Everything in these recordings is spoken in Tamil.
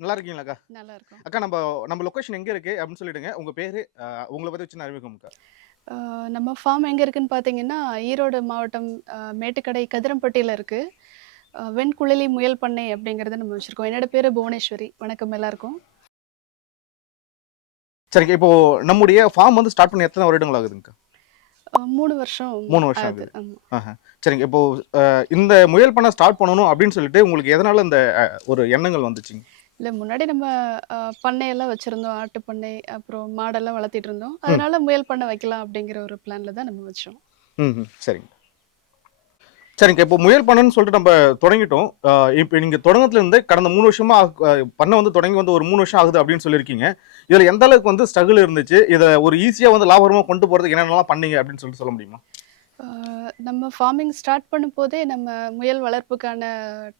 நல்லா இருக்கீங்களாக்கா? நல்லா இருக்கும். அக்கா நம்ம நம்ம லொகேஷன் எங்க இருக்கு? அப்படின்னு சொல்லிடுங்க. உங்க பேரு உங்களை பத்தி வச்சு அறிமுகம்க்கா நம்ம ஃபார்ம் எங்கே இருக்குன்னு பார்த்தீங்கன்னா ஈரோடு மாவட்டம் மேட்டுக்கடை கதிரம்பட்டியில் இருக்கு. அஹ், வெண்குழலி முயல் பண்ணை அப்படிங்கிறத நம்ம வச்சுருக்கோம். என்னோட பேர் புவனேஸ்வரி. வணக்கம் எல்லாருக்கும். சரிங்க இப்போ நம்முடைய ஃபார்ம் வந்து ஸ்டார்ட் பண்ணி எத்தனை வருடங்கள் ஆகுதுங்கக்கா? மூணு வருஷம் மூணு வருஷம் ஆகுது. சரிங்க இப்போ இந்த முயல் பண்ண ஸ்டார்ட் பண்ணணும் அப்படின்னு சொல்லிட்டு உங்களுக்கு எதனால இந்த ஒரு எண்ணங்கள் வந்துச்சுங்க? இல்லை முன்னாடி நம்ம பண்ணையெல்லாம் வச்சுருந்தோம். ஆட்டு பண்ணை அப்புறம் மாடெல்லாம் வளர்த்திட்டு இருந்தோம் அதனால முயல் பண்ணை வைக்கலாம் அப்படிங்கிற ஒரு பிளான்ல தான் நம்ம வச்சோம். ம் சரிங்க. சரிங்க. இப்போ முயல் பண்ணன்னு சொல்லிட்டு நம்ம தொடங்கிட்டோம். இப்போ நீங்க தொடங்கத்துல இருந்து கடந்த மூணு வருஷமா பண்ண வந்து தொடங்கி வந்து ஒரு மூணு வருஷம் ஆகுது அப்படின்னு சொல்லியிருக்கீங்க. இதுல எந்த அளவுக்கு வந்து ஸ்ட்ரகிள் இருந்துச்சு? இதை ஒரு ஈஸியா வந்து லாபகரமா கொண்டு போறதுக்கு என்னென்னலாம் பண்ணீங்க அப்படின்னு சொல்லிட்டு சொல்ல முடியுமா? நம்ம ஃபார்மிங் ஸ்டார்ட் பண்ணும்போதே நம்ம முயல் வளர்ப்புக்கான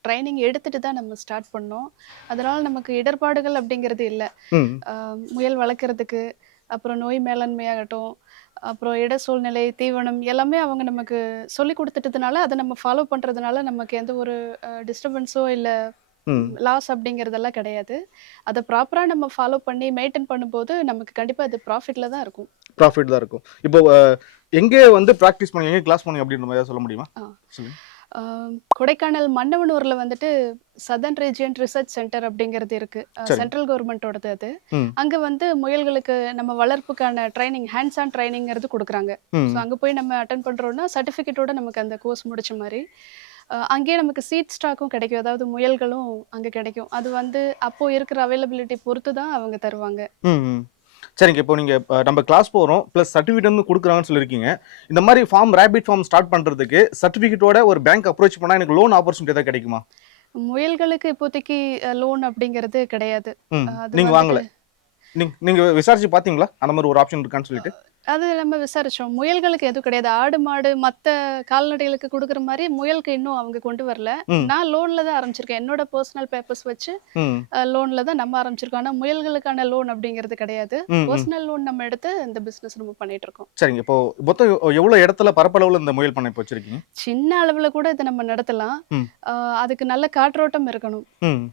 ட்ரைனிங் எடுத்துட்டு தான் நம்ம ஸ்டார்ட் பண்ணோம். அதனால நமக்கு இடர்பாடுகள் அப்படிங்கிறது இல்லை. முயல் வளர்க்குறதுக்கு அப்புறம் நோய் மேலாண்மையாகட்டும் அப்புறம் இட சூழ்நிலை தீவனம் எல்லாமே அவங்க நமக்கு சொல்லி கொடுத்துட்டதுனால அதை நம்ம ஃபாலோ பண்ணுறதுனால நமக்கு எந்த ஒரு டிஸ்டர்பன்ஸோ இல்லை லாஸ் அப்படிங்கிறதெல்லாம் கிடையாது. அதை ப்ராப்பராக நம்ம ஃபாலோ பண்ணி மெயின்டைன் பண்ணும்போது நமக்கு கண்டிப்பாக அது ப்ராஃபிட்டில் தான் இருக்கும். ப்ராஃபிட் தான் இருக்கும். இப்போ எங்கே வந்து ப்ராக்டிஸ் பண்ணி எங்கே கிளாஸ் பண்ணி அப்படின்ற மாதிரி சொல்ல முடியுமா? கொடைக்கானல் மன்னவனூர்ல வந்துட்டு சதர்ன் ரீஜியன் ரிசர்ச் சென்டர் அப்படிங்கிறது இருக்கு. சென்ட்ரல் கவர்மெண்ட்டோடது அது. அங்க வந்து முயல்களுக்கு நம்ம வளர்ப்புக்கான ட்ரைனிங் ஹேண்ட்ஸ் ஆன் ட்ரைனிங்கிறது கொடுக்குறாங்க. ஸோ அங்கே போய் நம்ம அட்டன் பண்ணுறோன்னா சர்டிஃபிகேட்டோட நமக்கு அந்த கோர்ஸ் முடிச்ச மாதிரி. அங்கேயே நமக்கு சீட் ஸ்டாக்கும் கிடைக்கும். அதாவது முயல்களும் அங்கே கிடைக்கும். அது வந்து அப்போ இருக்கிற அவைலபிலிட்டி பொறுத்து தான் அவங்க தருவாங்க. சரிங்க இப்போ நீங்க அஹ், நம்ம கிளாஸ் போறோம் ப்ளஸ் சர்டிஃபிகேட் வந்து கொடுக்குறாங்கன்னு சொல்லியிருக்கீங்க. இந்த மாதிரி ஃபார்ம் ரேபிட் ஃபார்ம் ஸ்டார்ட் பண்றதுக்கு சர்டிஃபிகேட்டோட ஒரு பேங்க் அப்ரோச் பண்ணா எனக்கு லோன் ஆப்பர்ச்சுனிட்டி ஏதாவது கிடைக்குமா? முயல்களுக்கு இப்போதைக்கு லோன் அப்படிங்கிறது கிடையாது. ம் அது நீங்க வந்துட்டு- வாங்கல. நீங்க விசாரிச்சு பாத்தீங்களா அந்த மாதிரி ஒரு ஆப்ஷன் இருக்கான்னு சொல்லிட்டு. அது நம்ம விசாரிச்சோம். முயல்களுக்கு எதுவும் கிடையாது. ஆடு மாடு மற்ற கால்நடைகளுக்கு கொடுக்குற மாதிரி முயலுக்கு இன்னும் அவங்க கொண்டு வரல. நான் லோன்ல தான் ஆரம்பிச்சிருக்கேன். என்னோட பர்சனல் பேப்பர்ஸ் வச்சு லோன்ல தான் நம்ம ஆரம்பிச்சிருக்கோம். ஆனா முயல்களுக்கான லோன் அப்படிங்கிறது கிடையாது. பர்சனல் லோன் நம்ம எடுத்து இந்த பிசினஸ் நம்ம பண்ணிட்டு இருக்கோம். சரிங்க. இப்போ மொத்தம் எவ்- எவ்வளவு இடத்துல பரப்பளவுல இந்த முயல் பண்ணை வச்சிருக்கீங்க? சின்ன அளவுல கூட இதை நம்ம நடத்தலாம். அதுக்கு நல்ல காற்றோட்டம் இருக்கணும்.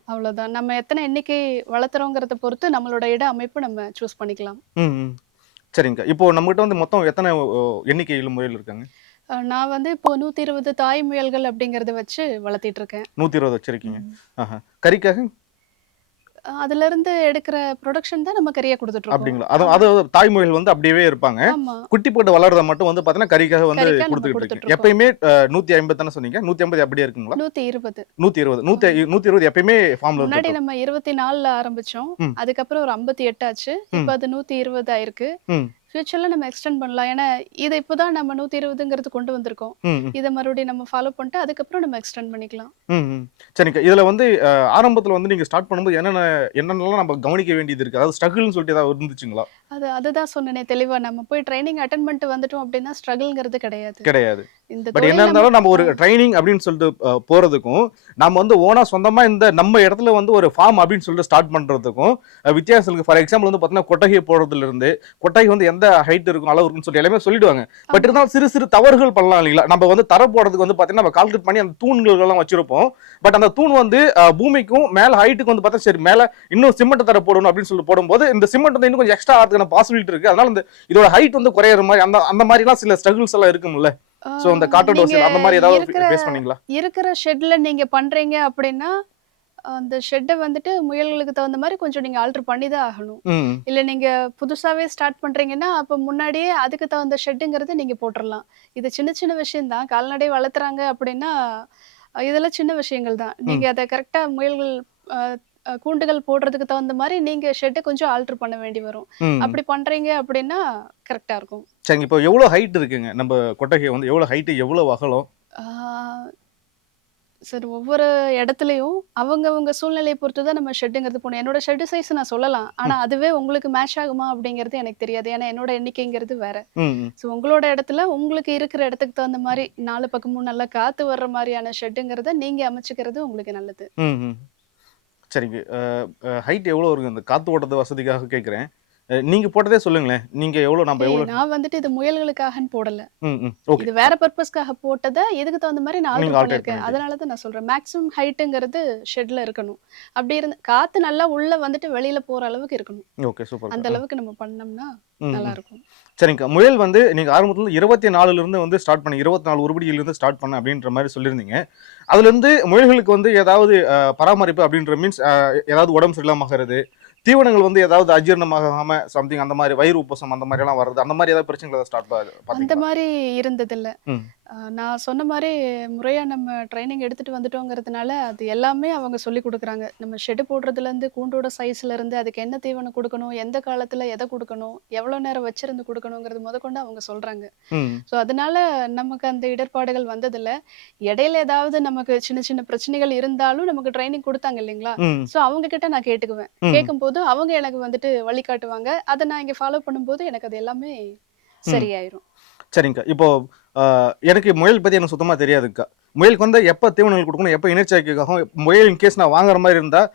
அவ்வளவுதான். நம்ம எத்தனை எண்ணிக்கை வளர்த்துறோங்கிறத பொறுத்து நம்மளோட இட அமைப்பு நம்ம சூஸ் பண்ணிக்கலாம். சரிங்க. இப்போ நம்மகிட்ட வந்து மொத்தம் எத்தனை எண்ணிக்கையில் முயல் இருக்காங்க? நான் வந்து இப்போ நூத்தி இருபது தாய் முயல்கள் அப்படிங்கறத வச்சு வளர்த்திட்டு இருக்கேன். நூத்தி இருபது வச்சிருக்கீங்க. ஆஹா. கறிக்காக அதுல இருந்து எடுக்கிற ப்ரொடக்ஷன் தான் நம்ம கறியா கொடுத்துட்டு இருக்கோம் அப்படிங்களா? அது அது தாய் முயல் வந்து அப்படியே இருப்பாங்க. குட்டி போட்டு வளர்றத மட்டும் வந்து பாத்தீங்கன்னா கறிக்காக வந்து கொடுத்துக்கிட்டு எப்பயுமே நூத்தி ஐம்பது தானே சொன்னீங்க? நூத்தி ஐம்பது அப்படியே இருக்குங்களா? நூத்தி இருபது. நூத்தி இருபது. நூத்தி நூத்தி இருபது எப்பயுமே ஃபார்ம்ல முன்னாடி நம்ம இருபத்தி நாலுல ஆரம்பிச்சோம். அதுக்கப்புறம் ஒரு ஐம்பத்தி எட்டு ஆச்சு இப்போ அது நூத்தி இருபது ஆயிருக்கு. ஃபியூச்சர்ல நம்ம எக்ஸ்டெண்ட் பண்ணலாம். ஏன்னா இதை இப்போதான் நம்ம நூத்தி இருபதுங்கிறது கொண்டு வந்திருக்கோம். இதை மறுபடியும் நம்ம ஃபாலோ பண்ணிட்டு அதுக்கப்புறம் நம்ம எக்ஸ்டெண்ட் பண்ணிக்கலாம். சரிங்க. இதுல வந்து ஆரம்பத்துல வந்து நீங்க ஸ்டார்ட் பண்ணும்போது என்னென்ன என்னென்னலாம் நம்ம கவனிக்க வேண்டியது இருக்கு? அதாவது ஸ்ட்ரகிள்னு சொல்லிட்டு ஏதாவது இருந்துச்சுங்களா? அது அதுதான் சொன்னேனே தெளிவா. நம்ம போய் ட்ரைனிங் அட்டன் பண்ணிட்டு வந்துட்டோம் அப்படின்னா ஸ்ட்ரகிள்ங்கிறது கிடையாது. கிடையாது. பட் என்ன இருந்தாலும் நம்ம ஒரு ட்ரைனிங் அப்படின்னு சொல்லிட்டு போறதுக்கும் நம்ம வந்து ஓனா சொந்தமா இந்த நம்ம இடத்துல வந்து ஒரு ஃபார்ம் அப்படின்னு சொல்லிட்டு ஸ்டார்ட் பண்றதுக்கும் வித்தியாசம் இருக்கு. ஃபார் எக்ஸாம்பிள் வந்து பாத்தீங்கன்னா கொட்டகை போடுறதுல இருந்து கொட்டகை வந்து எந்த ஹைட் இருக்கும் அளவு இருக்குன்னு சொல்லி எல்லாமே சொல்லிடுவாங்க. பட் இருந்தாலும் சிறு சிறு தவறுகள் பண்ணலாம் இல்லைங்களா? நம்ம வந்து தர போடுறதுக்கு வந்து பாத்தீங்கன்னா நம்ம கால்குலேட் பண்ணி அந்த தூண்கள் எல்லாம் வச்சிருப்போம். பட் அந்த தூண் வந்து பூமிக்கும் மேல ஹைட்டுக்கு வந்து பார்த்தா சரி மேல இன்னும் சிமெண்ட் தர போடணும் அப்படின்னு சொல்லி போடும்போது இந்த சிமெண்ட் வந்து இன்னும் கொஞ்சம் எக்ஸ்ட்ரா ஆகிறதுக்கான பாசிபிலிட்டி இருக்கு. அதனால இந்த இதோட ஹைட் வந்து குறையிற மாதிரி அந்த அந்த மாதிரிலாம் சில ஸ்ட்ரகிள்ஸ் எல்லாம் இருக்கும்ல. சோ நீங்க டோசில் அந்த மாதிரி ஏதாவது ஃபேஸ் பண்ணீங்களா? இருக்கிற ஷெட்ல நீங்க பண்றீங்க அப்படின்னா அந்த ஷெட்டை வந்துட்டு முயல்களுக்கு தகுந்த மாதிரி கொஞ்சம் நீங்க ஆல்டர் பண்ணி தான் ஆகணும் இல்ல நீங்க புதுசாவே ஸ்டார்ட் பண்றீங்கன்னா அப்ப முன்னாடியே அதுக்கு தகுந்த ஷெட்டுங்கிறது நீங்க போட்டுறலாம். இது சின்ன சின்ன விஷயம் தான் கால்நடை வளர்த்துறாங்க அப்படின்னா இதெல்லாம் சின்ன விஷயங்கள் தான் நீங்க அதை கரெக்டா முயல்கள் கூண்டுகள் போடுறதுக்கு தகுந்த மாதிரி நீங்க ஷெட்டை கொஞ்சம் ஆல்டர் பண்ண வேண்டி வரும். அப்படி பண்றீங்க அப்படின்னா கரெக்டா இருக்கும். சரிங்க. இப்போ எவ்வளவு ஹைட் இருக்குங்க? நம்ம கொட்டகை வந்து எவ்வளவு ஹைட் எவ்வளவு அகலம்? சார் ஒவ்வொரு இடத்துலையும் அவங்கவங்க சூழ்நிலையை பொறுத்து தான் நம்ம ஷெட்டுங்கிறது போகணும். என்னோட ஷெட்டு சைஸ் நான் சொல்லலாம். ஆனா அதுவே உங்களுக்கு மேட்ச் ஆகுமா அப்படிங்கிறது எனக்கு தெரியாது. ஏன்னா என்னோட எண்ணிக்கைங்கிறது வேற. ஸோ உங்களோட இடத்துல உங்களுக்கு இருக்கிற இடத்துக்கு தகுந்த மாதிரி நாலு பக்கமும் நல்லா காத்து வர்ற மாதிரியான ஷெட்டுங்கிறத நீங்க அமைச்சுக்கிறது உங்களுக்கு நல்லது. சரிங்க ஹைட் எவ்வளவு இருக்கு இந்த காத்து ஓட்டது வசதிக்காக கேட்குறேன் நீங்க போட்டதே சொல்லுங்களேன். நீங்க எவ்வளவு நம்ம எவ்வளவு நான் வந்துட்டு இது முயல்களுக்காகன்னு போடல. இது வேற பர்பஸ்க்காக போட்டதை இதுக்கு தகுந்த மாதிரி நான் ஆல்டர் பண்ணிருக்கேன். அதனால தான் நான் சொல்றேன். மேக்ஸிமம் ஹைட்டுங்கிறது ஷெட்ல இருக்கணும். அப்படி இருந்து காத்து நல்லா உள்ள வந்துட்டு வெளியில போற அளவுக்கு இருக்கணும். Okay super. அந்த அளவுக்கு நம்ம பண்ணோம்னா நல்லா இருக்கும் சரிங்க. முயல் வந்து நீங்க ஆரம்பத்துல இருபத்தி நாலுல இருந்து வந்து ஸ்டார்ட் பண்ணி இருபத்தி நாலு உருப்படியில இருந்து ஸ்டார்ட் பண்ண அப்படின்ற மாதிரி சொல்லியிருந்தீங்க. அதுல இருந்து முயல்களுக்கு வந்து ஏதாவது பராமரிப்பு அப்படின்ற மீன்ஸ் ஏதாவது உடம்பு சரியில்லாமகிறது தீவனங்கள் வந்து ஏதாவது அஜீரணமாகாம சம்திங் அந்த மாதிரி வயிறு உப்பசம் அந்த மாதிரி எல்லாம் வருது அந்த மாதிரி ஏதாவது பிரச்சனைகள் ஸ்டார்ட் அந்த மாதிரி இருந்ததில்ல. நான் சொன்ன மாதிரி முறையா நம்ம ட்ரைனிங் எடுத்துட்டு வந்துட்டோங்கிறதுனால அது எல்லாமே அவங்க சொல்லி கொடுக்குறாங்க. நம்ம ஷெட் போடுறதுல இருந்து கூண்டோட சைஸ்ல இருந்து அதுக்கு என்ன தீவனம் கொடுக்கணும் எந்த காலத்துல எதை கொடுக்கணும் எவ்வளவு நேரம் வச்சிருந்து கொடுக்கணுங்கிறது முதற்கொண்டு அவங்க சொல்றாங்க. ம். ஸோ அதனால நமக்கு அந்த இடர்பாடுகள் வந்ததில்ல. இடையில ஏதாவது நமக்கு சின்ன சின்ன பிரச்சனைகள் இருந்தாலும் நமக்கு ட்ரைனிங் கொடுத்தாங்க இல்லைங்களா? ஸோ அவங்க கிட்ட நான் கேட்டுக்குவேன். கேட்கும்போது அவங்க எனக்கு வந்துட்டு வழிகாட்டுவாங்க அதை நான் இங்க ஃபாலோ பண்ணும்போது எனக்கு அது எல்லாமே சரியாயிரும். சரிங்கக்கா இப்போ எனக்கு முயல் பற்றி எனக்கு சுத்தமாக தெரியாதுக்கா. முயலுக்கு வந்து எப்போ தீவனங்கள் கொடுக்கணும் எப்போ இணைச்சேர்க்கைக்காகவும் முயல் இன்கேஸ் நான் வாங்குற மாதிரி இருந்தால்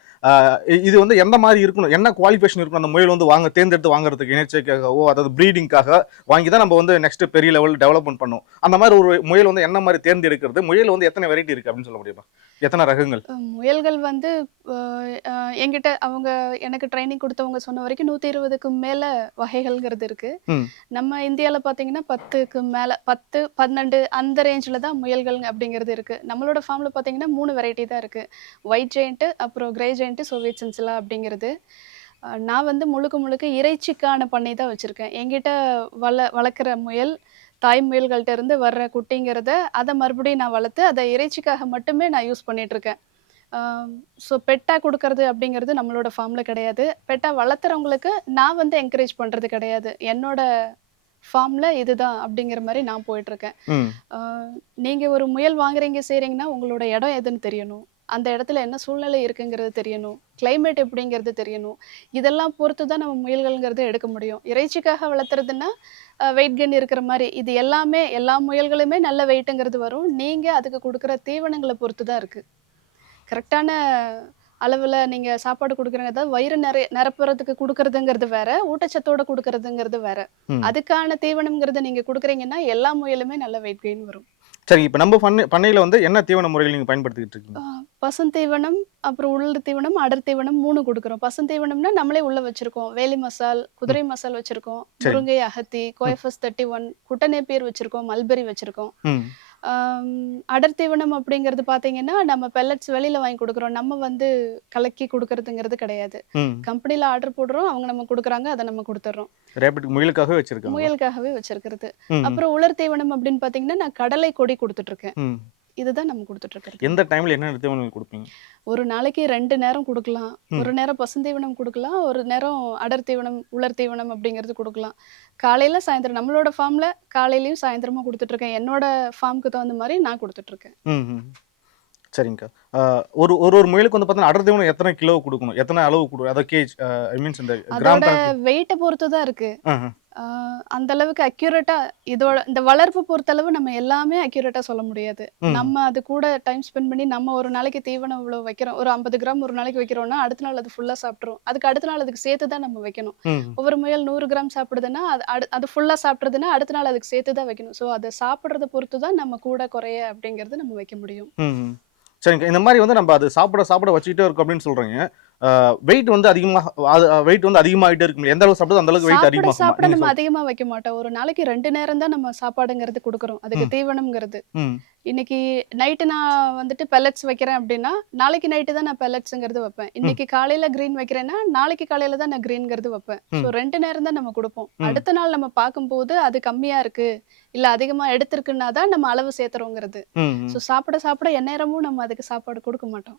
இது வந்து எந்த மாதிரி இருக்கணும்? என்ன குவாலிஃபிகேஷன் இருக்கணும்? அந்த முயல் வந்து வாங்க தேர்ந்தெடுத்து வாங்குறதுக்கு இணைச்சேர்க்கைக்காகவோ அதாவது ப்ரீடிங்காக வாங்கி தான் நம்ம வந்து நெக்ஸ்ட் பெரிய லெவல் டெவலப்மெண்ட் பண்ணும் அந்த மாதிரி ஒரு முயல் வந்து என்ன மாதிரி தேர்ந்தெடுக்கிறது? முயல் வந்து எத்தனை வெரைட்டி இருக்கு அப்படின்னு சொல்ல முடியுமா? எத்தனை ரகங்கள்? முயல்கள் வந்து என்கிட்ட அவங்க எனக்கு ட்ரைனிங் கொடுத்தவங்க சொன்ன வரைக்கும் நூத்தி இருபதுக்கு மேல வகைகள்ங்கிறது இருக்கு. நம்ம இந்தியால பாத்தீங்கன்னா பத்துக்கு மேல பத்து பன்னெண்டு அந்த ரேஞ்சில தான் முயல்கள் அப்படிங்கிறது இருக்கு. நம்மளோட ஃபார்ம்ல பாத்தீங்கன்னா மூணு வெரைட்டி தான் இருக்கு. ஒயிட் ஜெயிண்ட் அப்புறம் கிரே ஜெயிண்ட் சோவியட் சென்சிலா அப்படிங்கிறது. நான் வந்து முழுக்க முழுக்க இறைச்சிக்கான பண்ணை தான் வச்சிருக்கேன். என்கிட்ட வள வளர்க்குற முயல் தாய் முயல்கள்ட்ட இருந்து வர்ற குட்டிங்கிறத அதை மறுபடியும் நான் வளர்த்து அதை இறைச்சிக்காக மட்டுமே நான் யூஸ் பண்ணிட்டு இருக்கேன். ஸோ பெட்டா கொடுக்கறது அப்படிங்கிறது நம்மளோட ஃபார்ம்ல கிடையாது. பெட்டா வளர்த்துறவங்களுக்கு நான் வந்து என்கரேஜ் பண்றது கிடையாது. என்னோட ஃபார்ம்ல இதுதான் அப்படிங்கிற மாதிரி நான் போயிட்டு இருக்கேன். ம். ஆஹ் நீங்க ஒரு முயல் வாங்குறீங்க செய்றீங்கன்னா உங்களோட இடம் எதுன்னு தெரியணும். அந்த இடத்துல என்ன சூழ்நிலை இருக்குங்கிறது தெரியணும். Climate எப்படிங்கிறது தெரியணும். இதெல்லாம் பொறுத்து தான் நம்ம முயல்கள்ங்கிறத எடுக்க முடியும். இறைச்சிக்காக வளர்த்துறதுன்னா வெயிட் கெயின் இருக்கிற மாதிரி. இது எல்லாமே எல்லா முயல்களுமே நல்ல வெயிட்டுங்கிறது வரும். நீங்க அதுக்கு கொடுக்குற தீவனங்களை பொறுத்து தான் இருக்கு. கரெக்டான அளவில் நீங்கள் சாப்பாடு கொடுக்குறீங்க. அதாவது வயிறு நிறை நிரப்புறதுக்கு கொடுக்கறதுங்கிறது வேற ஊட்டச்சத்தோட கொடுக்கறதுங்கிறது வேற. அதுக்கான தீவனம்ங்கிறத நீங்கள் கொடுக்குறீங்கன்னா எல்லா முயலுமே நல்ல வெயிட் கெயின் வரும். சரி இப்போ நம்ம பண்ணை பண்ணையில வந்து என்ன தீவன முறைகள் நீங்க பயன்படுத்திக்கிட்டு இருக்கீங்க? பசுந்தீவனம் அப்புறம் உளுந்து தீவனம் அடர் தீவனம் மூணு கொடுக்குறோம். பசுந்தீவனம்னா நம்மளே உள்ள வச்சிருக்கோம். வேலி மசால் குதிரை மசால் வச்சிருக்கோம். சரி. முருங்கை அகத்தி கோயஃபஸ் தேர்ட்டி ஒன் குட்டநேப்பியர் வச்சிருக்கோம் மல்பெரி வச்சிருக்கோம். அடர் தீவனம் அப்படிங்கிறது பார்த்தீங்கன்னா நம்ம பெல்லட்ஸ் வெளியில வாங்கி கொடுக்குறோம். நம்ம வந்து கலக்கி கொடுக்கறதுங்கிறது கிடையாது. கம்பெனில ஆர்டர் போடுறோம். அவங்க நம்ம கொடுக்குறாங்க. அதை நம்ம கொடுத்துட்றோம் ரேபிட் முயலுக்காகவே வச்சிருக்காங்க. முயலுக்காகவே வச்சிருக்கிறது. அப்புறம் உலர் தீவனம் அப்படின்னு பார்த்தீங்கன்னா நான் கடலை கொடி கொடுத்துட்டு இருக்கேன். இதுதான் நம்ம கொடுத்துட்டு இருக்கிறது எந்த டைம்ல என்ன தீவனங்கள் கொடுப்பீங்க? ஒரு நாளைக்கு ரெண்டு நேரம் கொடுக்கலாம். ஒரு நேரம் பசுந்தீவனம் கொடுக்கலாம். ஒரு நேரம் அடர் தீவனம் உலர் தீவனம் அப்படிங்கிறது கொடுக்கலாம். காலையில சாயந்தரம் நம்மளோட ஃபார்ம்ல காலையிலயும் சாயந்தரமா கொடுத்துட்டு இருக்கேன் என்னோட ஃபார்முக்கு தகுந்த மாதிரி நான் கொடுத்துட்டு இருக்கேன் ம் ம். சரிங்கக்கா. ஒரு ஒரு ஒரு முயலுக்கு வந்து பார்த்தீங்கன்னா அடர் தீவனம் எத்தனை கிலோ கொடுக்கணும்? எத்தனை அளவு கொடுக்கணும் அதை கேஜ் ஐ மீன்ஸ் இந்த கிராம் அதோட வெயிட்டை பொறுத்து தான் இருக்கு. ஆஹ் ஆஹ். அந்த அளவுக்கு அக்யூரேட்டா இதோட இந்த வளர்ப்பு பொறுத்தளவு நம்ம எல்லாமே அக்யூரேட்டா சொல்ல முடியாது. நம்ம அது கூட டைம் ஸ்பெண்ட் பண்ணி நம்ம ஒரு நாளைக்கு தீவனம் இவ்வளவு வைக்கிறோம் ஒரு ஐம்பது கிராம் ஒரு நாளைக்கு வைக்கிறோம்னா அடுத்த நாள் அது ஃபுல்லா சாப்பிட்ரும் அதுக்கு அடுத்த நாள் அதுக்கு சேர்த்து தான் நம்ம வைக்கணும். ஒவ்வொரு முயல் நூறு கிராம் சாப்பிடுதுன்னா அது அது ஃபுல்லா சாப்பிட்றதுன்னா அடுத்த நாள் அதுக்கு சேர்த்து தான் வைக்கணும். ஸோ அதை சாப்பிட்றத பொறுத்து தான் நம்ம கூட குறைய அப்படிங்கறது நம்ம வைக்க முடியும். சரிங்க. இந்த மாதிரி வந்து நம்ம அது சாப்பிட சாப்பிட வச்சுக்கிட்டே இருக்கும் அப்படின்னு சொல்றீங்க. வெயிட் வந்து அதிகமாக அது வெயிட் வந்து அதிகமாகிட்டே இருக்கும் எந்த அளவுக்கு சாப்பிடுதோ அந்த அளவுக்கு வெயிட் சாப்பிட அதிகமாகும் சாப்பிட நம்ம சொல்றது. அதிகமா வைக்க மாட்டோம் ஒரு நாளைக்கு ரெண்டு நேரம் தான் நம்ம சாப்பாடுங்கிறது கொடுக்குறோம் அதுக்கு. தீவனம்ங்கிறது இன்னைக்கு நைட்டு நான் வந்துட்டு பெல்லட்ஸ் வைக்கிறேன் அப்படின்னா நாளைக்கு நைட்டு தான் நான் பெல்லட்ஸுங்கிறது வைப்பேன் இன்னைக்கு காலையில கிரீன் வைக்கிறேன்னா நாளைக்கு காலையில தான் நான் கிரீன்ங்கிறது வைப்பேன் ஸோ. ரெண்டு நேரம் தான் நம்ம கொடுப்போம். அடுத்த நாள் நம்ம பார்க்கும்போது அது கம்மியா இருக்கு இல்ல அதிகமா எடுத்திருக்குன்னா தான் நம்ம அளவு சேர்த்துறோங்கிறது. ஸோ சாப்பிட சாப்பிட எந்நேரமும் நம்ம அதுக்கு சாப்பாடு கொடுக்க மாட்டோம்.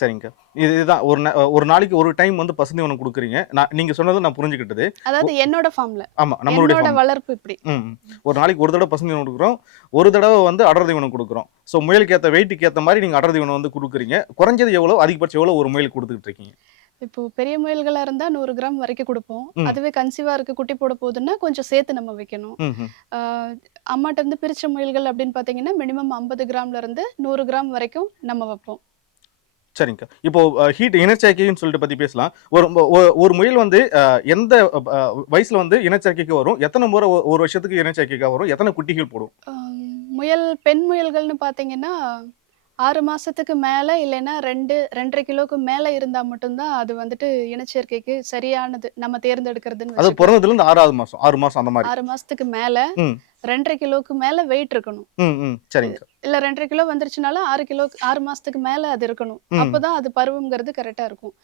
சரிங்க. இது இதுதான். ஒரு ஒரு நாளைக்கு ஒரு டைம் வந்து பசுந்தீவனம் கொடுக்குறீங்க. நான் நீங்க சொன்னது நான் புரிஞ்சுக்கிட்டது. அதாவது என்னோட ஃபார்ம்ல ஆமா நம்மளுடைய. வளர்ப்பு இப்படி. ஒரு நாளைக்கு ஒரு தடவை பசுந்தீவனம் கொடுக்குறோம். ஒரு தடவை வந்து அடர் தீவனம் கொடுக்குறோம். ஸோ முயலுக்கு ஏற்ற வெயிட்டுக்கு ஏற்ற மாதிரி நீங்க அடர் தீவனம் வந்து கொடுக்குறீங்க. குறைஞ்சது எவ்வளோ அதிகபட்சம் எவ்வளோ ஒரு முயல் கொடுத்துக்கிட்டு இருக்கீங்க? இப்போ பெரிய முயல்களா இருந்தா நூறு கிராம் வரைக்கும் கொடுப்போம். அதுவே கன்சீவா இருக்கு குட்டி போட போகுதுன்னா கொஞ்சம் சேர்த்து நம்ம வைக்கணும். அம்மாட்ட இருந்து பிரிச்ச முயல்கள் அப்படின்னு பாத்தீங்கன்னா மினிமம் ஐம்பது கிராம்ல இருந்து நூறு கிராம் வரைக்கும் நம்ம வைப்போம். சரிங்கக்கா இப்போ ஹீட் இனச்சேர்க்கைன்னு சொல்லிட்டு பத்தி பேசலாம். ஒரு ஒரு முயல் வந்து எந்த வயசுல வந்து இனச்சேர்க்கைக்கு வரும்? எத்தனை முறை ஒரு வருஷத்துக்கு இனச்சேர்க்கைக்காக வரும்? எத்தனை குட்டிகள் போடும்? முயல் பெண் முயல்கள்னு பாத்தீங்கன்னா ஆறு மாசத்துக்கு மேல இல்லைன்னா 2, 2 1/2 கிலோவுக்கு மேல இருந்தா மட்டும் தான் அது வந்துட்டு இனச்சேர்க்கைக்கு சரியானது. நம்ம தேர்ந்தெடுக்கிறதுன்னு அது பிறந்ததுலேருந்து ஆறாவது மாசம் 6 மாசம் அந்த மாதிரி. 6 மாசத்துக்கு மேல ரெண்டரை கிலோவுக்கு மேல வெயிட் இருக்கணும். சரிங்க சார். இல்ல 2 1/2 கிலோ வந்துருச்சுனாலும் ஆறு கிலோ ஆறு மாசத்துக்கு மேல அது இருக்கணும். ம். அப்பதான் அது பருவம்ங்கிறது கரெக்டா இருக்கும்.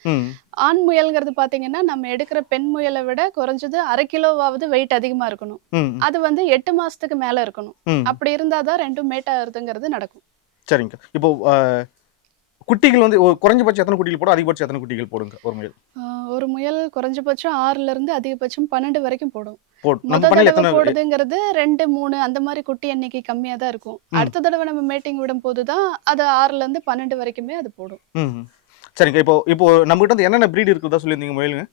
ஆண் முயல்ங்கிறது பாத்தீங்கன்னா, நம்ம எடுக்கிற பெண் முயலை விட குறைஞ்சது அரை கிலோவாவது வெயிட் அதிகமா இருக்கணும். அது வந்து எட்டு மாசத்துக்கு மேல இருக்கணும். அப்படி இருந்தா தான் ரெண்டும் மேட் நடக்கும். சரிங்க. இப்போ குட்டிகள் வந்து குறைஞ்சபட்சம் எத்தனை குட்டிகள் போடும்? அதிகபட்சம் எத்தனை குட்டிகள் போடுங்க? ஒரு முயல். ஒரு முயல் குறைஞ்சபட்சம் ஆறுல இருந்து அதிகபட்சம் பன்னெண்டு வரைக்கும் போடும். போடுதுங்கிறது ரெண்டு மூணு அந்த மாதிரி குட்டி எண்ணிக்கை கம்மியா தான் இருக்கும். அடுத்த தடவை நம்ம மேட்டிங் விடும் போதுதான் அது ஆறுல இருந்து பன்னெண்டு வரைக்குமே அது போடும். சரிங்க. இப்போ இப்போ நம்ம கிட்ட வந்து என்னென்ன பிரீட் இருக்குதா சொல்லியிருந்தீங்க முயலுங்க?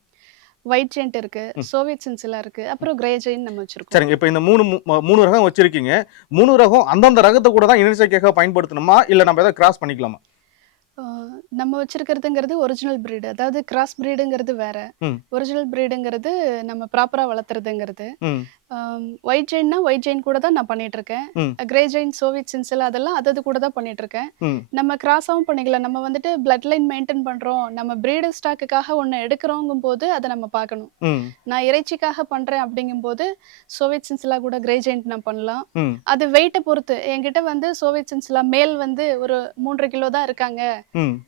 ஒயிட் ஜெயிண்ட் இருக்கு. சோவியத் சின்சிலா இருக்கு அப்புறம் கிரே ஜெயின் நம்ம வச்சிருக்கோம். சரிங்க இப்போ இந்த மூணு மூணு ரகம் வச்சிருக்கீங்க. மூணு ரகம் அந்தந்த ரகத்தை கூட தான் இனச்சேர்க்கைக்காக பயன்படுத்தணுமா? இல்ல நம்ம ஏதாவது கிராஸ் பண்ணிக்கலாமா? நம்ம வச்சிருக்கிறதுங்கிறது ஒரிஜினல் breed அதாவது கிராஸ் பிரீடுங்கிறது வேற. ஒரிஜினல் பிரீடுங்கிறது நம்ம ப்ராப்பரா வளர்த்துறதுங்கிறது. ஒயிட் ஜெயின்னா ஒயிட் ஜெயின் கூட தான் நான் பண்ணிட்டு இருக்கேன். கிரே ஜெயின் சோவியத் சின்சில் அதெல்லாம் அதது கூட தான் பண்ணிட்டு இருக்கேன் நம்ம கிராஸாவும் பண்ணிக்கலாம். நம்ம வந்துட்டு பிளட் லைன் மெயின்டைன் பண்றோம். நம்ம பிரீடு ஸ்டாக்குக்காக ஒன்று எடுக்கிறோங்கும் போது அதை நம்ம பார்க்கணும். நான் இறைச்சிக்காக பண்றேன் அப்படிங்கும்போது சோவியத் சின்சிலா கூட கிரே ஜெயின்ட் நான் பண்ணலாம். அது வெயிட்டை பொறுத்து. என்கிட்ட வந்து சோவியத் சின்சிலா மேல் வந்து ஒரு மூன்றரை கிலோ தான் இருக்காங்க.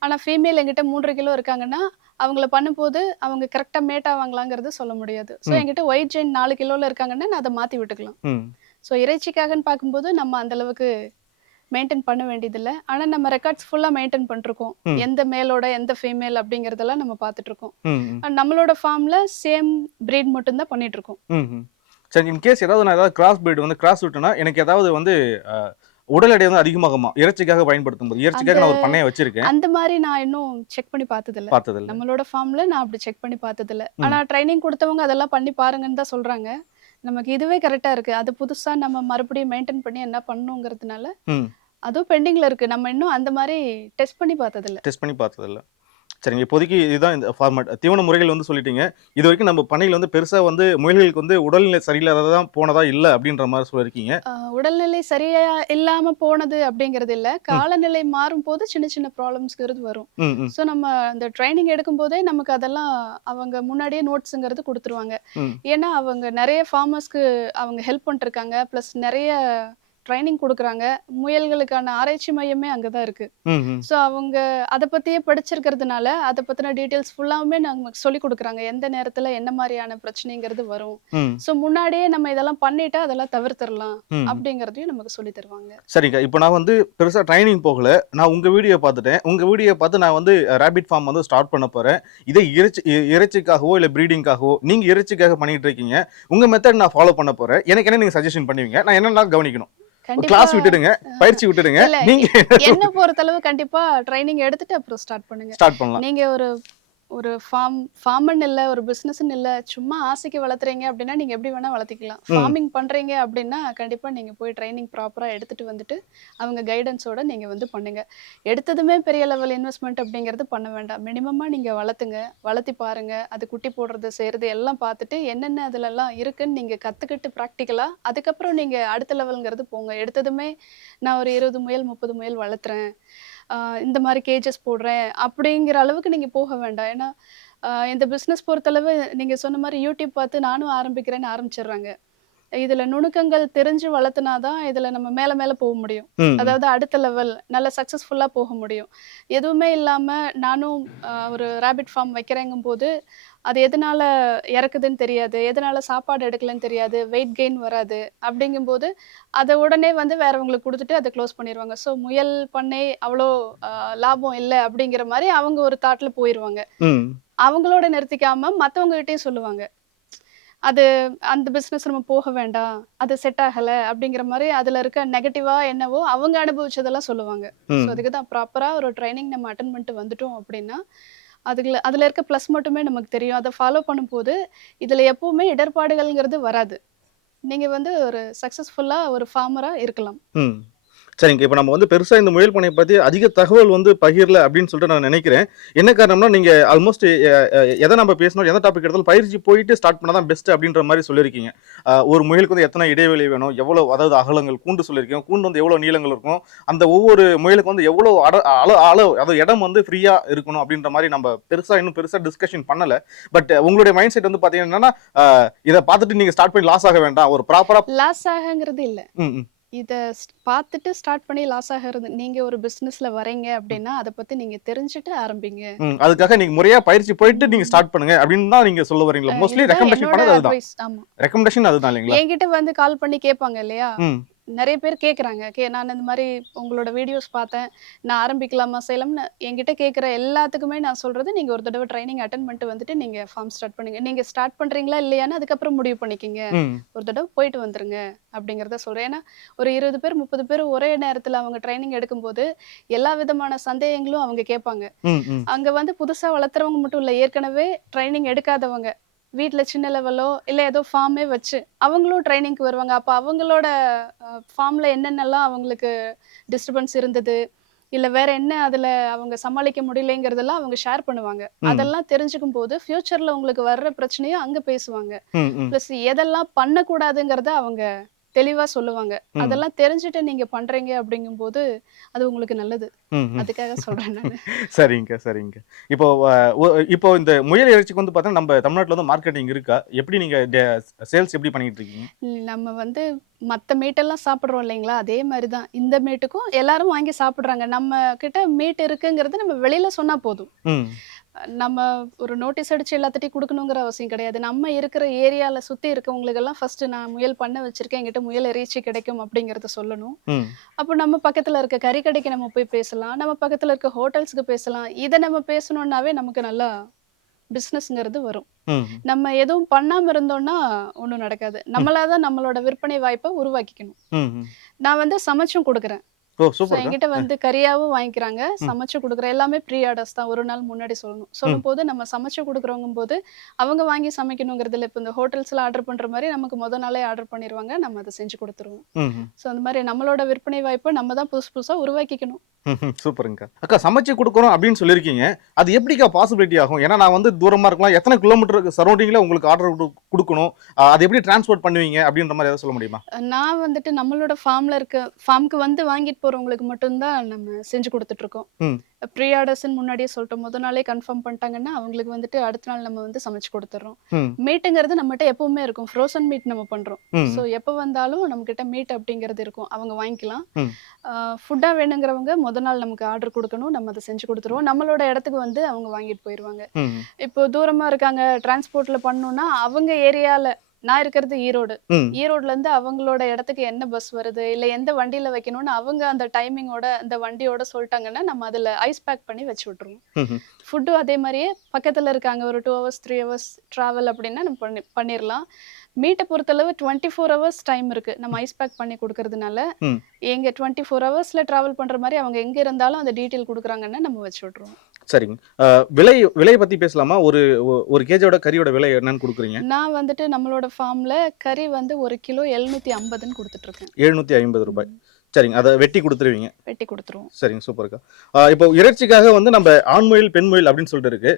ஆனா ஃபீமேல் என்கிட்ட மூன்றரை கிலோ இருக்காங்கன்னா அவங்கள பண்ணும்போது அவங்க கரெக்டா மேட் ஆவாங்களாங்கிறது சொல்ல முடியாது. ஸோ. என்கிட்ட ஒயிட் ஜெயின் நாலு கிலோல இருக்காங்கன்னா நான் அதை மாத்தி விட்டுக்கலாம். ஸோ இறைச்சிக்காகன்னு பார்க்கும்போது நம்ம அந்த அளவுக்கு மெயின்டைன் பண்ண வேண்டியதில்லை. ஆனா நம்ம ரெக்கார்ட்ஸ் ஃபுல்லா மெயின்டைன் பண்ணிருக்கோம். எந்த மேலோட எந்த ஃபீமேல் அப்படிங்கறதெல்லாம் நம்ம பார்த்துட்டு இருக்கோம் நம்மளோட ஃபார்ம்ல சேம் பிரீட் மட்டும்தான் பண்ணிட்டு இருக்கோம். சரி இன் கேஸ் ஏதாவது நான் ஏதாவது கிராஸ் பிரீட் வந்து கிராஸ் விட்டேன்னா எனக்கு ஏதாவது வந்து உடல் எடை வந்து அதிகமாகுமா? இறைச்சிக்காக பயன்படுத்தும் போது இறைச்சிக்காக நான் ஒரு பண்ணையை வச்சிருக்கேன். அந்த மாதிரி நான் இன்னும் செக் பண்ணி பார்த்ததில்ல. பார்த்ததில்ல. நம்மளோட ஃபார்ம்ல நான் அப்படி செக் பண்ணி பார்த்ததில்ல. ம். ஆனா ட்ரைனிங் கொடுத்தவங்க அதெல்லாம் பண்ணி பாருங்கன்னு தான் சொல்றாங்க. நமக்கு இதுவே கரெக்டா இருக்கு. அது புதுசா நம்ம மறுபடியும் மெயின்டைன் பண்ணி என்ன பண்ணணுங்கிறதுனால ம். அதுவும் பெண்டிங்ல இருக்கு. நம்ம இன்னும் அந்த மாதிரி டெஸ்ட் பண்ணி பார்த்ததில்ல. டெஸ்ட் பண்ணி பார்த்ததில்ல. சரிங்க. இப்போதைக்கு இதுதான் இந்த ஃபார்மேட் தீவன முறைகள் வந்து சொல்லிட்டீங்க. இது வரைக்கும் நம்ம பண்ணையில் வந்து பெருசா வந்து முயல்களுக்கு வந்து உடல்நிலை சரியில்லாததான் போனதா இல்லை அப்படின்ற மாதிரி சொல்லியிருக்கீங்க. உடல்நிலை சரியா இல்லாம போனது அப்படிங்கிறது இல்ல. காலநிலை மாறும் போது சின்ன சின்ன ப்ராப்ளம்ஸ்ங்கிறது வரும். ஸோ நம்ம அந்த ட்ரைனிங் எடுக்கும் போதே நமக்கு அதெல்லாம் அவங்க முன்னாடியே நோட்ஸுங்கிறது கொடுத்துருவாங்க. ஏன்னா அவங்க நிறைய ஃபார்மர்ஸ்க்கு அவங்க ஹெல்ப் பண்ணிருக்காங்க ப்ளஸ் நிறைய ட்ரைனிங் கொடுக்குறாங்க. முயல்களுக்கான ஆராய்ச்சி மையமே அங்கே தான் இருக்கு. ம் ம் ஸோ அவங்க அதை பற்றியே படிச்சிருக்கிறதுனால அதை பற்றின டீட்டெயில்ஸ் ஃபுல்லாமே நமக்கு சொல்லி கொடுக்குறாங்க. எந்த நேரத்தில் என்ன மாதிரியான பிரச்சனைங்கிறது வரும். ஸோ முன்னாடியே நம்ம இதெல்லாம் பண்ணிட்டா அதெல்லாம் தவிர்த்திடலாம் அப்படிங்கிறதையும் நமக்கு சொல்லி தருவாங்க. சரிங்க இப்போ நான் வந்து பெருசாக ட்ரைனிங் போகல. நான் உங்கள் வீடியோ பார்த்துட்டேன். உங்கள் வீடியோ பார்த்து நான் வந்து ரேபிட் ஃபார்ம் வந்து ஸ்டார்ட் பண்ண போகிறேன் இதே இறைச்சி இறைச்சிக்காகவோ இல்லை ப்ரீடிங்காகவோ நீங்கள் இறைச்சிக்காக பண்ணிட்டு இருக்கீங்க. உங்கள் மெத்தட் நான் ஃபாலோ பண்ண போகிறேன் எனக்கு என்ன நீங்கள் சஜஷன் பண்ணுவீங்க? நான் என்னென்ன கவனிக்கணும். கிளாஸ் விட்டுடுங்க பயிற்சி விட்டுடுங்க. நீங்கள் என்ன பொறுத்தளவு கண்டிப்பா ட்ரைனிங் எடுத்துட்டு அப்புறம் ஸ்டார்ட் பண்ணுங்க. ஸ்டார்ட் பண்ணலாம். நீங்க ஒரு ஒரு ஃபார்ம் ஃபார்மன் இல்ல ஒரு பிசினஸ்னு இல்ல சும்மா ஆசைக்கு வளர்த்துறீங்க அப்படின்னா நீங்க எப்படி வேணா வளர்த்திக்கலாம். ஃபார்மிங் பண்றீங்க அப்படின்னா கண்டிப்பா நீங்க போய் ட்ரைனிங் ப்ராப்பரா எடுத்துட்டு வந்துட்டு அவங்க கைடன்ஸோட நீங்க வந்து பண்ணுங்க. எடுத்ததுமே பெரிய லெவல் இன்வெஸ்ட்மெண்ட் அப்படிங்கிறது பண்ண வேண்டாம். மினிமமா நீங்க வளர்த்துங்க வளர்த்தி பாருங்க அது குட்டி போடுறது செய்யறது எல்லாம் பார்த்துட்டு என்னென்ன அதுல எல்லாம் இருக்குன்னு நீங்க கத்துக்கிட்டு ப்ராக்டிக்கலா அதுக்கப்புறம் நீங்க அடுத்த லெவல்ங்கிறது போங்க. எடுத்ததுமே நான் ஒரு இருபது முயல் முப்பது முயல் வளர்த்துறேன். இந்த மாதிரி கேஜஸ் போடுறேன் அப்படிங்கிற அளவுக்கு நீங்கள் போக வேண்டாம். ஏன்னா இந்த பிஸ்னஸ் பொறுத்தளவு நீங்கள் சொன்ன மாதிரி யூடியூப் பார்த்து நானும் ஆரம்பிக்கிறேன்னு ஆரம்பிச்சிடுறாங்க. இதுல நுணுக்கங்கள் தெரிஞ்சு வளர்த்துனாதான் இதுல நம்ம மேல மேல போக முடியும். அதாவது அடுத்த லெவல் நல்ல சக்ஸஸ்ஃபுல்லா போக முடியும். எதுவுமே இல்லாம நானும் ஒரு ரேபிட் ஃபார்ம் வைக்கிறேங்கும் போது அது எதனால இறக்குதுன்னு தெரியாது எதனால சாப்பாடு எடுக்கலன்னு தெரியாது வெயிட் கெயின் வராது அப்படிங்கும்போது அதை உடனே வந்து வேறவங்களுக்கு கொடுத்துட்டு அதை க்ளோஸ் பண்ணிடுவாங்க ஸோ முயல் பண்ணை அவ்வளோ லாபம் இல்லை அப்படிங்கிற மாதிரி அவங்க ஒரு தாட்டில் போயிடுவாங்க அவங்களோட நிறுத்திக்காம மத்தவங்க கிட்டயும் சொல்லுவாங்க. அது அந்த பிசினஸ் நம்ம போக வேண்டாம் அது செட் ஆகல அப்படிங்கிற மாதிரி அதுல இருக்க நெகட்டிவா என்னவோ அவங்க அனுபவிச்சதெல்லாம் சொல்லுவாங்க. ஸோ அதுக்கு தான் ப்ராப்பரா ஒரு ட்ரைனிங் நம்ம அட்டன் பண்ணிட்டு வந்துட்டோம் அப்படின்னா அதுல அதுல இருக்க ப்ளஸ் மட்டுமே நமக்கு தெரியும். அதை ஃபாலோ பண்ணும்போது இதுல எப்பவுமே இடர்பாடுகள்ங்கிறது வராது. நீங்க வந்து ஒரு சக்சஸ்ஃபுல்லா ஒரு ஃபார்மரா இருக்கலாம். சரிங்க இப்போ நம்ம வந்து பெருசா இந்த முயல் பண்ணை பத்தி அதிக தகவல் வந்து பகிரல அப்படின்னு சொல்லிட்டு நான் நினைக்கிறேன். என்ன காரணம்னா நீங்க ஆல்மோஸ்ட் எதை நம்ம பேசணும் எந்த டாபிக் எடுத்தாலும் பயிற்சி போயிட்டு ஸ்டார்ட் பண்ணாதான் பெஸ்ட் அப்படின்ற மாதிரி சொல்லியிருக்கீங்க. ஒரு முயலுக்கு வந்து எத்தனை இடைவெளி வேணும் எவ்வளவு அதாவது அகலங்கள் கூண்டு சொல்லியிருக்கீங்க கூண்டு வந்து எவ்வளவு நீளங்கள் இருக்கும் அந்த ஒவ்வொரு முயலுக்கு வந்து எவ்வளவு அட அள அளவு அதாவது இடம் வந்து ஃப்ரீயா இருக்கணும் அப்படின்ற மாதிரி நம்ம பெருசா இன்னும் பெருசா டிஸ்கஷன் பண்ணல. பட் உங்களுடைய மைண்ட் செட் வந்து பாத்தீங்கன்னா அஹ், இதை பார்த்துட்டு நீங்க ஸ்டார்ட் பண்ணி லாஸ் ஆக வேண்டாம் ஒரு ப்ராப்பரா லாஸ் ஆகங்கிறது இல்ல. இத பார்த்துட்டு ஸ்டார்ட் பண்ணி லாஸ் ஆகிறது நீங்க ஒரு பிசினஸ்ல வரீங்க அப்படின்னா அதை பத்தி நீங்க தெரிஞ்சுட்டு ஆரம்பிங்க. அதுக்காக நீங்க முறையா பயிற்சி போயிட்டு நீங்க ஸ்டார்ட் பண்ணுங்க அப்படின்னு தான் நீங்க சொல்ல வரீங்களா மோஸ்ட்லி ரெக்கமெண்டேஷன் பண்ணது அதுதான். ரெக்கமெண்டேஷன் அதுதான் இல்லைங்களா? என்கிட்ட வந்து கால் பண்ணி கேட்பாங்க இல்லையா? நிறைய பேர் கேக்குறாங்க. கே நான் இந்த மாதிரி உங்களோட வீடியோஸ் பார்த்தேன். நான் ஆரம்பிக்கலாமா செய்யலாம்னு என்கிட்ட கேட்குற எல்லாத்துக்குமே நான் சொல்றது நீங்க ஒரு தடவை ட்ரைனிங் அட்டன் பண்ணிட்டு வந்துட்டு நீங்க ஃபார்ம் ஸ்டார்ட் பண்ணுங்க. நீங்க ஸ்டார்ட் பண்றீங்களா இல்லையான்னு அதுக்கப்புறம் முடிவு பண்ணிக்கிங்க. ஒரு தடவை போயிட்டு வந்துருங்க அப்படிங்கிறத சொல்றேன். ஏன்னா ஒரு இருபது பேர் முப்பது பேர் ஒரே நேரத்துல அவங்க ட்ரைனிங் எடுக்கும்போது எல்லா விதமான சந்தேகங்களும் அவங்க கேட்பாங்க. அங்க வந்து புதுசா வளர்த்துறவங்க மட்டும் இல்ல ஏற்கனவே ட்ரைனிங் எடுக்காதவங்க. வீட்ல சின்ன லெவலோ இல்ல ஏதோ ஃபார்மே வச்சு அவங்களும் ட்ரைனிங்க்கு வருவாங்க. அப்ப அவங்களோட ஃபார்ம்ல என்னென்னலாம் அவங்களுக்கு டிஸ்டர்பன்ஸ் இருந்தது? இல்ல வேற என்ன அதுல அவங்க சமாளிக்க முடியலைங்கிறதெல்லாம் அவங்க ஷேர் பண்ணுவாங்க. அதெல்லாம் தெரிஞ்சுக்கும் போது ஃபியூச்சர்ல உங்களுக்கு வர்ற பிரச்சனையும் அங்க பேசுவாங்க. ப்ளஸ் எதெல்லாம் பண்ணக்கூடாதுங்கிறத அவங்க தெளிவா சொல்லுவாங்க. அதெல்லாம் தெரிஞ்சுட்டு நீங்க பண்றீங்க அப்படிங்கும்போது அது உங்களுக்கு நல்லது. அதுக்காக சொல்றேன் நான். சரிங்க சரிங்க. இப்போ இப்போ இந்த முயல் இறைச்சிக்கு வந்து பார்த்தா நம்ம தமிழ்நாட்டுல வந்து மார்க்கெட்டிங் இருக்கா? எப்படி நீங்க சேல்ஸ் எப்படி பண்ணிட்டு இருக்கீங்க? நம்ம வந்து மற்ற மீட்டெல்லாம் சாப்பிட்றோம் இல்லைங்களா? அதே மாதிரி தான் இந்த மீட்டுக்கும் எல்லாரும் வாங்கி சாப்பிட்றாங்க. நம்ம கிட்ட மீட் இருக்குங்கிறது நம்ம வெளியில சொன்னா போதும். நம்ம ஒரு நோட்டீஸ் அடிச்சு எல்லாத்திட்டையும் கொடுக்கணுங்கிற அவசியம் கிடையாது. நம்ம இருக்கிற ஏரியால சுத்தி இருக்கவங்களுக்கெல்லாம் ஃபர்ஸ்ட் நான் முயல் பண்ண வச்சிருக்கேன். என்கிட்ட முயல் இறைச்சி கிடைக்கும் அப்படிங்கறத சொல்லணும். அப்போ நம்ம பக்கத்துல இருக்க கறி கடைக்கு நம்ம போய் பேசலாம். நம்ம பக்கத்துல இருக்க ஹோட்டல்ஸ்க்கு பேசலாம். இதை நம்ம பேசணும்னாவே நமக்கு நல்லா பிஸ்னஸ்ங்கிறது வரும். நம்ம எதுவும் பண்ணாம இருந்தோம்னா ஒன்றும் நடக்காது. நம்மளாதான் நம்மளோட விற்பனை வாய்ப்பை உருவாக்கிக்கணும். நான் வந்து சமைச்சும் கொடுக்குறேன். சூப்பர் என்கிட்ட வந்து கறியாவும் வாங்கிக்கிறாங்க. சமைச்சு கொடுக்குறேன் எல்லாமே ப்ரீ ஆர்டர்ஸ் தான். ஒரு நாள் முன்னாடி சொல்லணும். சொல்லும் போது நம்ம சமைச்சு கொடுக்குறவங்க போது அவங்க வாங்கி சமைக்கணுங்கிறதுல இப்போ இந்த ஹோட்டல்ஸ்ல ஆர்டர் பண்ற மாதிரி நமக்கு முத நாளே ஆர்டர் பண்ணிடுவாங்க நம்ம அதை செஞ்சு கொடுத்துருவோம். ஸோ அந்த மாதிரி நம்மளோட விற்பனை வாய்ப்பை நம்ம தான் புதுசு புதுசா உருவாக்கிக்கணும். சூப்பருங்க. அக்கா சமைச்சு கொடுக்குறோம் அப்படின்னு சொல்லியிருக்கீங்க. அது எப்படிக்கா பாசிபிலிட்டி ஆகும்? ஏன்னா நான் வந்து தூரமா இருக்கலாம். எத்தனை கிலோமீட்டருக்கு சரௌண்டிங்ல உங்களுக்கு ஆர்டர் கொடுக்கணும். அது எப்படி டிரான்ஸ்போர்ட் பண்ணுவீங்க? அப்படின்ற மாதிரி ஏதாவது சொல்ல முடியுமா? நான் வந்துட்டு நம்மளோட ஃபார்ம்ல இருக்க ஃபார்முக்கு வந்து வாங்கிட்டு போறவங்களுக்கு மட்டும்தான் நம்ம செஞ்சு கொடுத்துட்டு இருக்கோம். ப்ரீ ஆர்டர்ஸ்ன்னு முன்னாடியே சொல்லிட்டோம். முத நாளே கன்ஃபார்ம் பண்ணிட்டாங்கன்னா அவங்களுக்கு வந்துட்டு அடுத்த நாள் நம்ம வந்து சமைச்சு கொடுத்துட்றோம். ம். மீட்டுங்கிறது நம்மகிட்ட எப்பவுமே இருக்கும். ஃப்ரோசன் மீட் நம்ம பண்றோம். ஸோ எப்போ வந்தாலும் நம்ம கிட்ட மீட் அப்படிங்கிறது இருக்கும். அவங்க வாங்கிக்கலாம். ம். ஃபுட்டாக வேணுங்கிறவங்க முத நாள் நமக்கு ஆர்டர் கொடுக்கணும். நம்ம அதை செஞ்சு கொடுத்துருவோம். நம்மளோட இடத்துக்கு வந்து அவங்க வாங்கிட்டு போயிடுவாங்க. இப்போ தூரமா இருக்காங்க டிரான்ஸ்போர்ட்ல பண்ணணும்னா அவங்க ஏரியால நான் இருக்கிறது ஈரோடு. ஈரோட்ல இருந்து அவங்களோட இடத்துக்கு என்ன பஸ் வருது? இல்ல எந்த வண்டியில வைக்கணும்னு அவங்க அந்த டைமிங்கோட அந்த வண்டியோட சொல்லிட்டாங்கன்னா நம்ம அதுல ஐஸ் பேக் பண்ணி வச்சு விட்டுருவோம். ஃபுட்டும் அதே மாதிரியே பக்கத்துல இருக்காங்க. ஒரு two hours three hours travel அப்படின்னா நம்ம பண்ணி பண்ணிடலாம் மீட்டை பொறுத்தளவு டுவெண்ட்டி ஃபோர் ஹவர்ஸ் டைம் இருக்கு. நம்ம ஐஸ் பேக் பண்ணி கொடுக்கறதுனால. எங்க டுவெண்ட்டி ஃபோர் ஹவர்ஸ்ல டிராவல் பண்ற மாதிரி அவங்க எங்க இருந்தாலும் அந்த டீட்டெயில் கொடுக்குறாங்கன்னா நம்ம வச்சு விட்டுருவோம் சரிங்க. விலை விலையை பத்தி பேசலாமா? ஒரு ஒரு கேஜோட கறியோட விலை என்னன்னு கொடுக்குறீங்க? நான் வந்துட்டு நம்மளோட ஃபார்ம்ல கறி வந்து ஒரு கிலோ எழுநூத்தி ஐம்பதுன்னு கொடுத்துட்டு இருக்கேன் எழுநூத்தி ஐம்பது ரூபாய். சரிங்க. அதை வெட்டி கொடுத்துருவீங்க. வெட்டி கொடுத்துருவோம். சரிங்க. சூப்பர்க்கா அஹ், இப்போ இறைச்சிக்காக வந்து நம்ம ஆண் முயல் பெண் முயல் அப்படின்னு சொல்லிட்டு இருக்கு.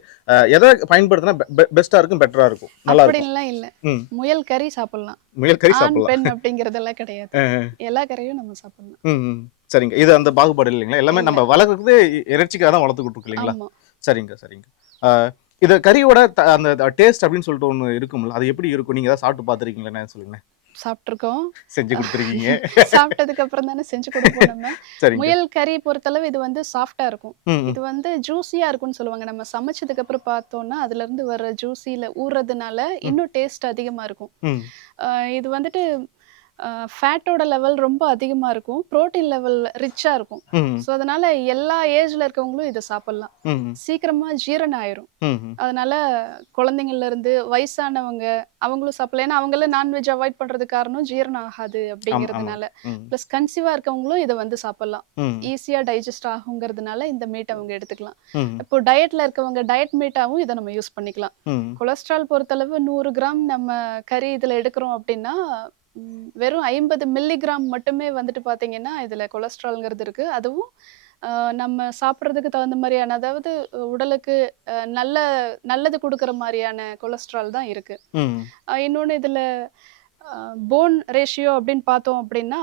எதை பயன்படுத்தினா பெஸ்டா இருக்கும் பெட்டரா இருக்கும்? நல்லா அப்படின்லாம் இல்ல. முயல் கறி சாப்பிடலாம். முயல் கறி சாப்பிடலாம். பெண் அப்படிங்கறதெல்லாம் கிடையாது. எல்லா கறியும் நம்ம சாப்பிடலாம். சரிங்க. இது அந்த பாகுபாடு இல்லைங்களா? எல்லாமே நம்ம வளர்க்குறது இறைச்சிக்காக தான் வளர்த்துக்கிட்டு இருக்கோம் இல்லைங்களா? சரிங்க சரிங்க. இது கறியோட அந்த டேஸ்ட் அப்படின்னு சொல்லிட்டு ஒன்று இருக்கும்ல அது எப்படி இருக்கும்? நீங்க ஏதாவது சாப்பிட்டு பார்த்துருக்கீங்களா? சொல்லுங்க சாப்பிட்டிருக்கோம். செஞ்சு கொடுத்துருக்கீங்க. சாப்பிட்டதுக்கு அப்புறம் தானே செஞ்சு கொடுப்போம் நம்ம. முயல் கறி பொறுத்தளவு இது வந்து சாஃப்டா இருக்கும். இது வந்து ஜூஸியா இருக்கும்னு சொல்லுவாங்க. நம்ம சமைச்சதுக்கு அப்புறம் பார்த்தோம்னா அதுல இருந்து வர ஜூஸில ஊறுறதுனால இன்னும் டேஸ்ட் அதிகமா இருக்கும். இது வந்துட்டு ஃபேட்டோட லெவல் ரொம்ப அதிகமா இருக்கும். புரோட்டீன் லெவல் ரிச்சா இருக்கும். ஸோ அதனால எல்லா ஏஜ்ல இருக்கவங்களும் இதை சாப்பிடலாம். சீக்கிரமா ஜீரணம் ஆயிரும். அதனால குழந்தைங்கள்ல இருந்து வயசானவங்க அவங்களும் சாப்பிடலாம். ஏன்னா அவங்கள நான்வெஜ் அவாய்ட் பண்றது காரணம் ஜீரணம் ஆகாது அப்படிங்கிறதுனால. ப்ளஸ் கன்சீவா இருக்கவங்களும் இதை வந்து சாப்பிடலாம். ஈஸியா டைஜஸ்ட் ஆகுங்கிறதுனால இந்த மீட் அவங்க எடுத்துக்கலாம். இப்போ டயட்ல இருக்கவங்க டயட் மீட்டாவும் இதை நம்ம யூஸ் பண்ணிக்கலாம். கொலஸ்ட்ரால் பொறுத்தளவு நூறு கிராம் நம்ம கறி இதுல எடுக்கிறோம் அப்படின்னா ம், வெறும் ஐம்பது மில்லிகிராம் மட்டுமே வந்துட்டு பார்த்தீங்கன்னா இதில் கொலஸ்ட்ரால்ங்கிறது இருக்குது அதுவும் ஆஹ், நம்ம சாப்பிட்றதுக்கு தகுந்த மாதிரியான அதாவது உடலுக்கு ஆஹ், நல்ல நல்லது கொடுக்குற மாதிரியான கொலஸ்ட்ரால் தான் இருக்குது ம். இன்னொன்று இதில் போன் ரேஷியோ அப்படின்னு பார்த்தோம் அப்படின்னா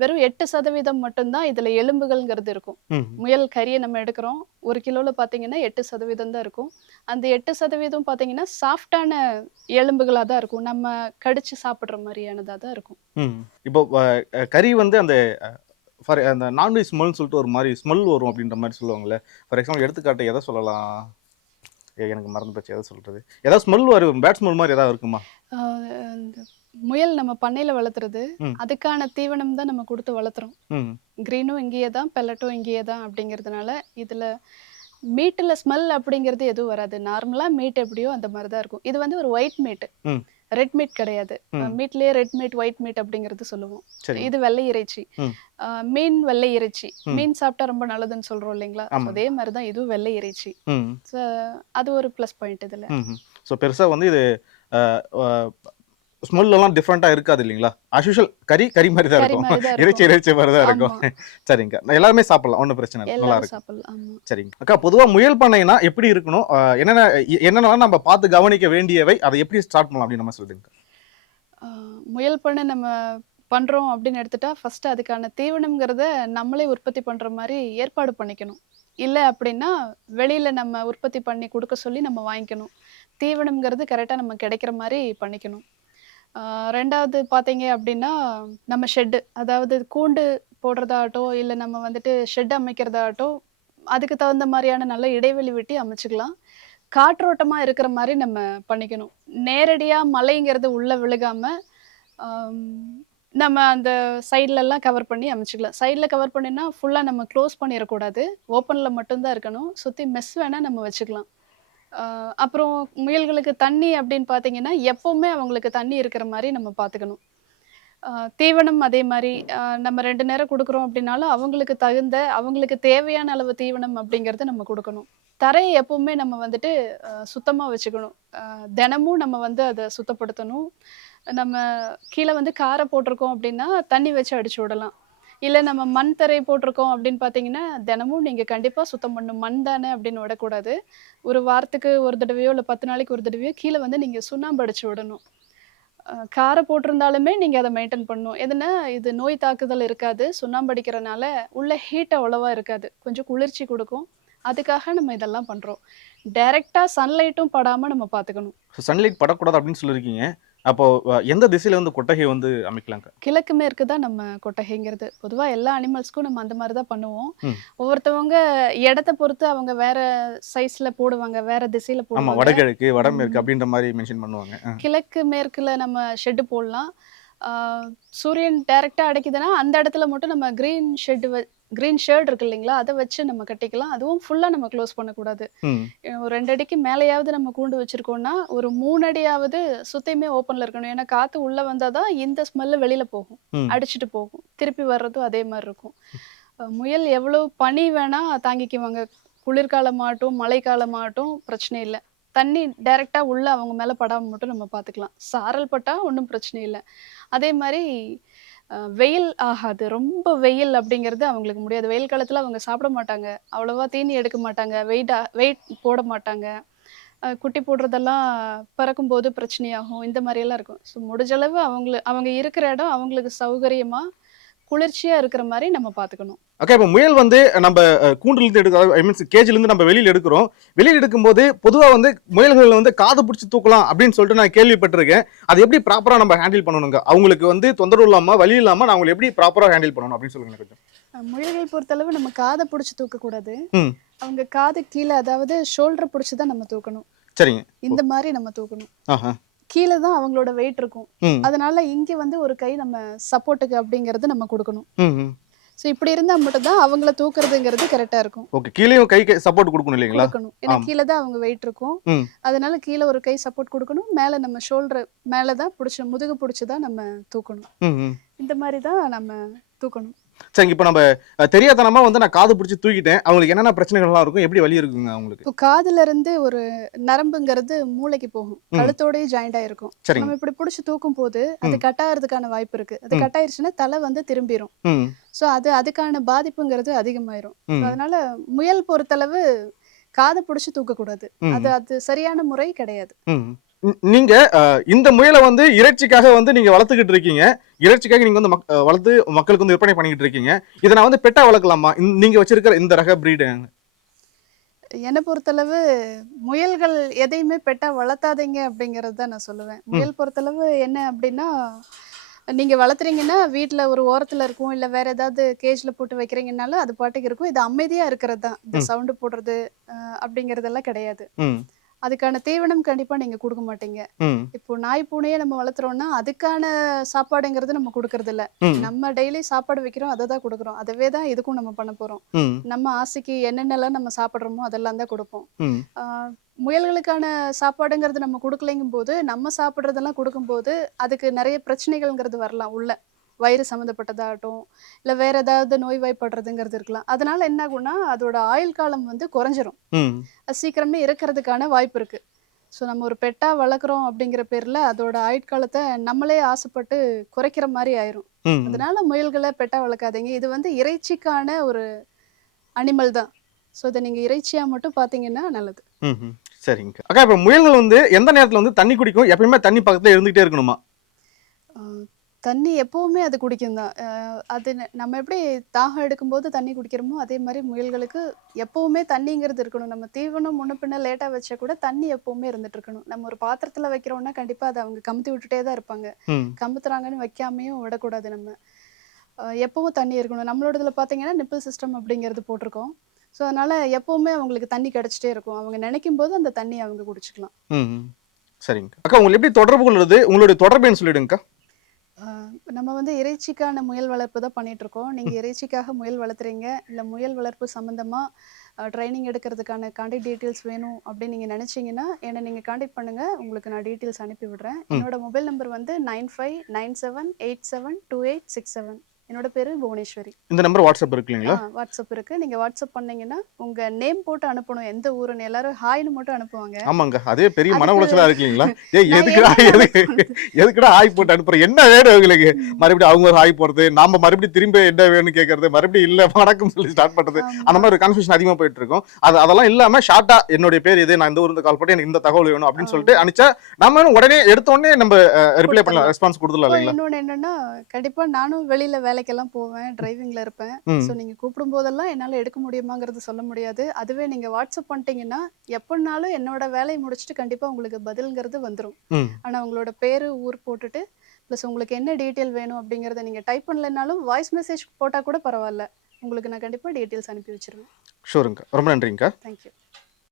வெறும் எட்டு சதவீதம் மட்டும்தான் இதில் எலும்புகள்ங்கிறது இருக்கும். முயல் கறியை நம்ம எடுக்கிறோம். ஒரு கிலோவில் பார்த்தீங்கன்னா எட்டு சதவீதம் தான் இருக்கும். அந்த எட்டு சதவீதம் பார்த்தீங்கன்னா சாஃப்டான எலும்புகளாக தான் இருக்கும். நம்ம கடிச்சு சாப்பிட்ற மாதிரியானதாக தான் இருக்கும். இப்போ கறி வந்து அந்த ஃபார் அந்த நான்வெஜ் ஸ்மெல்னு சொல்லிட்டு ஒரு மாதிரி ஸ்மெல் வரும் அப்படின்ற மாதிரி சொல்லுவாங்கல்ல. ஃபார் எக்ஸாம்பிள் எடுத்துக்காட்டு எதை சொல்லலாம்? எனக்கு மறந்து போச்சு. எதை சொல்றது? ஏதாவது ஸ்மெல் வரும் பேட் ஸ்மெல் மாதிரி ஏதாவது இருக்குமா? முயல் நம்ம பண்ணையில் வளர்த்துறது. அதுக்கான தீவனம் தான் நம்ம கொடுத்து வளர்த்துறோம். க்ரீனும் இங்கேயே தான் பெல்லட்டும் இங்கேயே தான் அப்படிங்கிறதுனால இதில் மீட்டில் ஸ்மெல் அப்படிங்கிறது எதுவும் வராது. நார்மலாக மீட் எப்படியோ அந்த மாதிரி தான் இருக்கும். இது வந்து ஒரு ஒயிட் மீட். ரெட் மீட் கிடையாது. மீட்லேயே ரெட் மீட் ஒயிட் மீட் அப்படிங்கிறது சொல்லுவோம். இது வெள்ளை இறைச்சி. மீன் வெள்ளை இறைச்சி. மீன் சாப்பிட்டா ரொம்ப நல்லதுன்னு சொல்றோம் இல்லைங்களா. அதே மாதிரி தான் இதுவும் வெள்ளை இறைச்சி. அது ஒரு ப்ளஸ் பாயிண்ட் இதுல. ஸோ பெருசாக வந்து இது ஸ்மெல்லாம் டிஃப்ரெண்ட்டாக இருக்காது இல்லைங்களா? அஸ்யூஷுவல் கறி கறி மாதிரி தான் இருக்கும். இறைச்சி இறைச்சி மாதிரி தான் இருக்கும். சரிங்க. எல்லாருமே சாப்பிடலாம். ஒன்றும் பிரச்சனை இல்லை. நல்லா எல்லாரும் இருக்கும் சரிங்க. அக்கா பொதுவாக முயல் பண்ணைனா எப்படி இருக்கணும்? என்னென்ன என்னென்னலாம் நம்ம பார்த்து கவனிக்க வேண்டியவை? அதை எப்படி ஸ்டார்ட் பண்ணலாம் அப்படின்னு நம்ம சொல்லுங்க. முயல் பண்ணை நம்ம பண்றோம் அப்படின்னு எடுத்துட்டா ஃபர்ஸ்ட் அதுக்கான தீவனம்ங்கிறத நம்மளே உற்பத்தி பண்ற மாதிரி ஏற்பாடு பண்ணிக்கணும். இல்ல அப்படின்னா வெளியில நம்ம உற்பத்தி பண்ணி கொடுக்க சொல்லி நம்ம வாங்கிக்கணும். தீவனம்ங்கிறது கரெக்டா நம்ம கிடைக்கிற மாதிரி பண்ணிக்கணும். ரெண்டாவது பார்த்தீங்க அப்படின்னா நம்ம ஷெட்டு அதாவது கூண்டு போடுறதாகட்டும் இல்லை நம்ம வந்துட்டு ஷெட் அமைக்கிறதாகட்டும் அதுக்கு தகுந்த மாதிரியான நல்ல இடைவெளி வெட்டி அமைச்சுக்கலாம். காற்றோட்டமாக இருக்கிற மாதிரி நம்ம பண்ணிக்கணும். நேரடியாக மழைங்கிறது உள்ளே விழுகாமல் நம்ம அந்த சைட்லலாம் கவர் பண்ணி அமைச்சிக்கலாம். சைடில் கவர் பண்ணினா ஃபுல்லாக நம்ம க்ளோஸ் பண்ணிடக்கூடாது. ஓப்பனில் மட்டும்தான் இருக்கணும். சுற்றி மெஸ் வேணால் நம்ம வச்சுக்கலாம். அப்புறம் முயல்களுக்கு தண்ணி அப்படின்னு பார்த்தீங்கன்னா எப்போவுமே அவங்களுக்கு தண்ணி இருக்கிற மாதிரி நம்ம பார்த்துக்கணும் தீவனம் அதே மாதிரி நம்ம ரெண்டு நேரம் கொடுக்குறோம் அப்படின்னாலும் அவங்களுக்கு தகுந்த அவங்களுக்கு தேவையான அளவு தீவனம் அப்படிங்கிறத நம்ம கொடுக்கணும். தரையை எப்பவுமே நம்ம வந்துட்டு சுத்தமாக வச்சுக்கணும். தினமும் நம்ம வந்து அதை சுத்தப்படுத்தணும். நம்ம கீழே வந்து காரை போட்டிருக்கோம் அப்படின்னா தண்ணி வச்சு அடிச்சு விடலாம். இல்லை நம்ம மண் தரை போட்டிருக்கோம் அப்படின்னு பார்த்தீங்கன்னா தினமும் நீங்கள் கண்டிப்பாக சுத்தம் பண்ணணும் மண் தானே அப்படின்னு விடக்கூடாது. ஒரு வாரத்துக்கு ஒரு தடவையோ இல்லை பத்து நாளைக்கு ஒரு தடவையோ கீழே வந்து நீங்கள் சுண்ணாம்பு அடிச்சு விடணும். காரை போட்டிருந்தாலுமே நீங்கள் அதை மெயின்டைன் பண்ணணும். எதுனா இது நோய் தாக்குதல் இருக்காது. சுண்ணாம்பு அடிக்கிறனால உள்ள ஹீட் அவ்வளோவா இருக்காது. கொஞ்சம் குளிர்ச்சி கொடுக்கும். அதுக்காக நம்ம இதெல்லாம் பண்ணுறோம் டைரெக்டாக சன்லைட்டும் படாமல் நம்ம பார்த்துக்கணும் சன்லைட் படக்கூடாது அப்படின்னு சொல்லியிருக்கீங்க. அப்போ எந்த திசையில வந்து கொட்டகை வந்து அமைக்கலாங்க கிழக்கு மேற்கு தான் நம்ம கொட்டகைங்கிறது பொதுவாக எல்லா அனிமல்ஸ்க்கும் நம்ம அந்த மாதிரி தான் பண்ணுவோம். ஒவ்வொருத்தவங்க இடத்த பொறுத்து அவங்க வேற சைஸ்ல போடுவாங்க வேற திசையில போடுவாங்க வடகிழக்கு வடமேற்கு. அப்படின்ற மாதிரி மென்ஷன் பண்ணுவாங்க. கிழக்கு மேற்குல நம்ம ஷெட்டு போடலாம் சூரியன் டைரக்டா அடைக்குதுன்னா அந்த இடத்துல மட்டும் நம்ம கிரீன் ஷெட் கிரீன் ஷர்ட் இருக்கு இல்லைங்களா அதை வச்சு நம்ம கட்டிக்கலாம். அதுவும் ஃபுல்லா நம்ம க்ளோஸ் பண்ணக்கூடாது. ஒரு ரெண்டு அடிக்கு மேலேயாவது நம்ம கூண்டு வச்சிருக்கோம்னா ஒரு மூணு அடியாவது சுத்தையுமே ஓப்பன்ல இருக்கணும். ஏன்னா காத்து உள்ள வந்தாதான் இந்த ஸ்மெல்லு வெளியில போகும். அடிச்சுட்டு போகும். திருப்பி வர்றதும் அதே மாதிரி இருக்கும். முயல் எவ்வளவு பனி வேணா தாங்கிக்குவாங்க. குளிர்காலமாகட்டும் மழைக்காலமாகட்டும் பிரச்சனை இல்லை. தண்ணி டைரெக்டாக உள்ள அவங்க மேலே படாமல் மட்டும் நம்ம பார்த்துக்கலாம் சாரல் பட்டால் ஒன்றும் பிரச்சனை இல்லை. அதே மாதிரி வெயில் ஆகாது. ரொம்ப வெயில் அப்படிங்கிறது அவங்களுக்கு முடியாது. வெயில் காலத்தில் அவங்க சாப்பிட மாட்டாங்க. அவ்வளோவா தீனி எடுக்க மாட்டாங்க. வெயிட்டாக வெயிட் போட மாட்டாங்க. குட்டி போடுறதெல்லாம் பறக்கும்போது பிரச்சனையாகும். இந்த மாதிரியெல்லாம் இருக்கும். ஸோ முடிஞ்சளவு அவங்கள அவங்க இருக்கிற இடம் அவங்களுக்கு சௌகரியமாக குளிர்ச்சியா இருக்கிற மாதிரி நம்ம பார்த்துக்கணும் ஓகே இப்போ முயல் வந்து நம்ம அஹ், கூண்டுல இருந்து எடுக்க ஐ மீன்ஸ் கேஜ்ல இருந்து நம்ம வெளியில எடுக்கிறோம். வெளியில எடுக்கும்போது பொதுவா வந்து முயல்கள் வந்து காது பிடிச்சி தூக்கலாம் அப்படின்னு சொல்லிட்டு நான் கேள்விப்பட்டிருக்கேன். அது எப்படி ப்ராப்பரா நம்ம ஹேண்டில் பண்ணணுங்க? அவங்களுக்கு வந்து தொந்தரவு இல்லாம வலி இல்லாம நான் அவங்களை எப்படி ப்ராப்பரா ஹேண்டில் பண்ணணும் அப்படின்னு சொல்லுங்க கொஞ்சம். முயல்கள் பொறுத்தளவு நம்ம காதை பிடிச்சி தூக்கக்கூடாது. அவங்க காது கீழே அதாவது ஷோல்டர் பிடிச்சி தான் நம்ம தூக்கணும். சரிங்க. இந்த மாதிரி நம்ம தூக்கணும். ஆஹா. கீழே தான் அவங்களோட வெயிட் இருக்கும். அதனால இங்க வந்து ஒரு கை நம்ம சப்போர்ட்டுக்கு அப்படிங்கறது நம்ம கொடுக்கணும். ஸோ இப்படி இருந்தா மட்டும்தான் அவங்கள தூக்குறதுங்கிறது கரெக்டா இருக்கும். ஓகே கீழேயும் கை சப்போர்ட் கொடுக்கணும் இல்லைங்களா? கொடுக்கணும். ஏன்னா. கீழே தான் அவங்க வெயிட் இருக்கும். அதனால கீழே ஒரு கை சப்போர்ட் கொடுக்கணும். மேல நம்ம ஷோல்டர் மேல தான் பிடிச்சி முதுகு பிடிச்சி தான் நம்ம தூக்கணும். இந்த மாதிரி தான் நம்ம தூக்கணும். சரிங்க இப்போ நம்ம தெரியாதனமா வந்து நான் காது பிடிச்சி தூக்கிட்டேன். அவங்களுக்கு என்னென்ன பிரச்சனைகள்லாம் இருக்கும்? எப்படி வலி இருக்குங்க அவங்களுக்கு? இப்போ காதுல இருந்து ஒரு நரம்புங்கிறது மூளைக்கு போகும். கழுத்தோடயே ஜாயிண்ட் ஆயிருக்கும். நம்ம இப்படி பிடிச்சி தூக்கும் போது அது. கட் ஆகிறதுக்கான வாய்ப்பு இருக்கு. அது. கட் ஆயிருச்சுன்னா தலை வந்து திரும்பிடும் ஸோ அது அதுக்கான பாதிப்புங்கிறது அதிகமாயிரும். அதனால முயல் பொறுத்தளவு காதை பிடிச்சி தூக்கக்கூடாது. அது அது சரியான முறை கிடையாது. நீங்க இந்த முயலை வந்து இறைச்சிக்காக வந்து நீங்க வளர்த்துக்கிட்டு இருக்கீங்க. இறைச்சிக்காக நீங்க வந்து வளர்த்து மக்களுக்கு வந்து விற்பனை பண்ணிக்கிட்டு இருக்கீங்க. இதை நான் வந்து பெட்டா வளர்க்கலாமா? நீங்க வச்சிருக்கிற இந்த ரக பிரீடு என்னை? பொறுத்தளவு முயல்கள் எதையுமே பெட்டா வளர்த்தாதீங்க அப்படிங்கிறது தான் நான் சொல்லுவேன். முயல் பொறுத்தளவு என்ன அப்படின்னா நீங்க வளர்த்துறீங்கன்னா வீட்ல ஒரு ஓரத்துல இருக்கும் இல்ல வேற ஏதாவது கேஜ்ல போட்டு வைக்கிறீங்கனாலும் அது பாட்டுக்கு இருக்கும். இது அமைதியா இருக்கிறது தான். இந்த. சவுண்டு போடுறது அஹ், அப்படிங்கறதெல்லாம் கிடையாது. அதுக்கான தீவனம் கண்டிப்பா நீங்க கொடுக்க மாட்டீங்க. இப்போ நாய் பூனையே நம்ம வளர்த்துறோம்னா அதுக்கான சாப்பாடுங்கிறது நம்ம கொடுக்கறது இல்ல நம்ம டெய்லி சாப்பாடு வைக்கிறோம் அதை தான் கொடுக்குறோம். அதவே தான் இதுக்கும் நம்ம பண்ண போறோம். நம்ம ஆசைக்கு என்னென்னலாம் நம்ம சாப்பிட்றோமோ அதெல்லாம் தான் கொடுப்போம். முயல்களுக்கான சாப்பாடுங்கிறது நம்ம கொடுக்கலைங்கும் போது நம்ம சாப்பிட்றதெல்லாம் கொடுக்கும்போது அதுக்கு நிறைய பிரச்சனைகள்ங்கிறது வரலாம் உள்ள. வயிறு சம்மந்தப்பட்டதாகட்டும் இல்லை வேற ஏதாவது நோய்வாய்ப்படுறதுங்கிறது இருக்கலாம். அதனால என்ன ஆகும்னா அதோட ஆயுள் காலம் வந்து குறைஞ்சிரும். அது சீக்கிரமே இறக்கிறதுக்கான வாய்ப்பு இருக்கு. ஸோ நம்ம ஒரு பெட்டா வளர்க்குறோம் அப்படிங்கிற பேர்ல அதோட ஆயுட்காலத்தை நம்மளே ஆசைப்பட்டு குறைக்கிற மாதிரி ஆயிரும். அதனால முயல்களை பெட்டா வளர்க்காதீங்க. இது வந்து இறைச்சிக்கான ஒரு அனிமல் தான். ஸோ இதை நீங்க இறைச்சியா மட்டும் பார்த்தீங்கன்னா நல்லது. சரிங்க. அக்கா இப்போ முயல்கள் வந்து எந்த நேரத்துல வந்து தண்ணி குடிக்கும்? எப்பயுமே தண்ணி பக்கத்துல இருந்துகிட்டே இருக்கணுமா? தண்ணி எப்பவுமே அது குடிக்கும் தான். அது நம்ம எப்படி தாகம் எடுக்கும்போது தண்ணி குடிக்கிறோமோ அதே மாதிரி முயல்களுக்கு எப்பவுமே தண்ணிங்கிறது இருக்கணும். நம்ம தீவனம் முன்ன பின்ன லேட்டா வச்சா கூட தண்ணி எப்பவுமே இருந்துட்டு இருக்கணும். நம்ம ஒரு பாத்திரத்துல வைக்கிறோம்னா கண்டிப்பா அதை அவங்க கமுத்தி விட்டுட்டே தான் இருப்பாங்க. கமுத்துறாங்கன்னு வைக்காமையும் விடக்கூடாது நம்ம. எப்பவும் தண்ணி இருக்கணும். நம்மளோடதுல பாத்தீங்கன்னா நிப்பிள் சிஸ்டம் அப்படிங்கிறது போட்டிருக்கோம். ஸோ அதனால எப்பவுமே அவங்களுக்கு தண்ணி கிடைச்சிட்டே இருக்கும். அவங்க நினைக்கும் போது அந்த தண்ணி அவங்க குடிச்சுக்கலாம். சரிங்க அக்கா உங்களுக்கு எப்படி தொடர்பு கொள்வது உங்களுடைய தொடர்புன்னு சொல்லிடுங்கக்கா. நம்ம வந்து இறைச்சிக்கான முயல் வளர்ப்பு தான் பண்ணிட்டு இருக்கோம் நீங்க இறைச்சிக்காக முயல் வளர்த்துறீங்க. இல்ல முயல் வளர்ப்பு சம்பந்தமா ட்ரைனிங் எடுக்கிறதுக்கான கான்டாக்ட் டீட்டெயில்ஸ் வேணும் அப்படின்னு நீங்க நினைச்சீங்கன்னா என்னை நீங்க கான்டாக்ட் பண்ணுங்க. உங்களுக்கு நான் டீட்டெயில்ஸ் அனுப்பி விடுறேன். என்னோட மொபைல் நம்பர் வந்து nine five nine seven eight seven two eight six seven என்னோட பேரு புவனேஸ்வரி. இந்த நம்பர் வாட்ஸ்அப் இருக்கு இல்லைங்களா? வாட்ஸ்அப் இருக்கு. நீங்க வாட்ஸ்அப் பண்ணீங்கன்னா உங்க நேம் போட்டு அனுப்பணும். எந்த ஊருன்னு எல்லாரும் ஹாய்னு மட்டும் அனுப்புவாங்க. ஆமாங்க. அதே பெரிய மன உளைச்சலா இருக்கு இல்லைங்களா? ஏய் நான் எதுக்குடா? எதுக்குடா ஆய் போட்டு அனுப்புறேன் என்ன வேணும் உங்களுக்கு மறுபடியும் அவங்க ஆய் போடுறது நாம மறுபடியும் திரும்ப என்ன வேணும்னு கேட்கறது மறுபடியும் இல்ல வணக்கம் சொல்லி ஸ்டார்ட் பண்றது. அந்த மாதிரி கன்ஃபியூஷன் அதிகமா போயிட்டு இருக்கும். அது அதெல்லாம் இல்லாம ஷார்ட்டா என்னுடைய பேர் இது நான் இந்த ஊர்ந்து கால் பண்ணி எனக்கு இந்த தகவல் வேணும் அப்படின்னு. சொல்லிட்டு அனுப்பிச்சா நம்ம உடனே எடுத்த உடனே நம்ம ரிப்ளை பண்ணலாம். ரெஸ்பான்ஸ் கொடுத்துடலாம் இல்லைங்களா? இன்னொன்னு என்னன்னா கண்டிப்பா நானும் வெளியில வேலைக்கெல்லாம் போவேன் டிரைவிங்ல இருப்பேன். ஸோ நீங்க கூப்பிடும் போதெல்லாம் என்னால எடுக்க முடியுமாங்கிறது சொல்ல முடியாது. அதுவே நீங்க வாட்ஸ்அப் பண்ணிட்டீங்கன்னா எப்படினாலும் என்னோட வேலையை முடிச்சுட்டு கண்டிப்பா உங்களுக்கு பதில்ங்கிறது வந்துரும். ம். ஆனா உங்களோட பேரு ஊர் போட்டுட்டு ப்ளஸ் உங்களுக்கு என்ன டீட்டெயில் வேணும் அப்படிங்கறத நீங்க டைப் பண்ணலைனாலும் வாய்ஸ் மெசேஜ் போட்டா கூட பரவாயில்ல. உங்களுக்கு நான் கண்டிப்பா டீட்டெயில்ஸ் அனுப்பி வச்சிருவேன். ஷூருங்க ரொம்ப நன்றிங்கக்கா தேங்க்யூ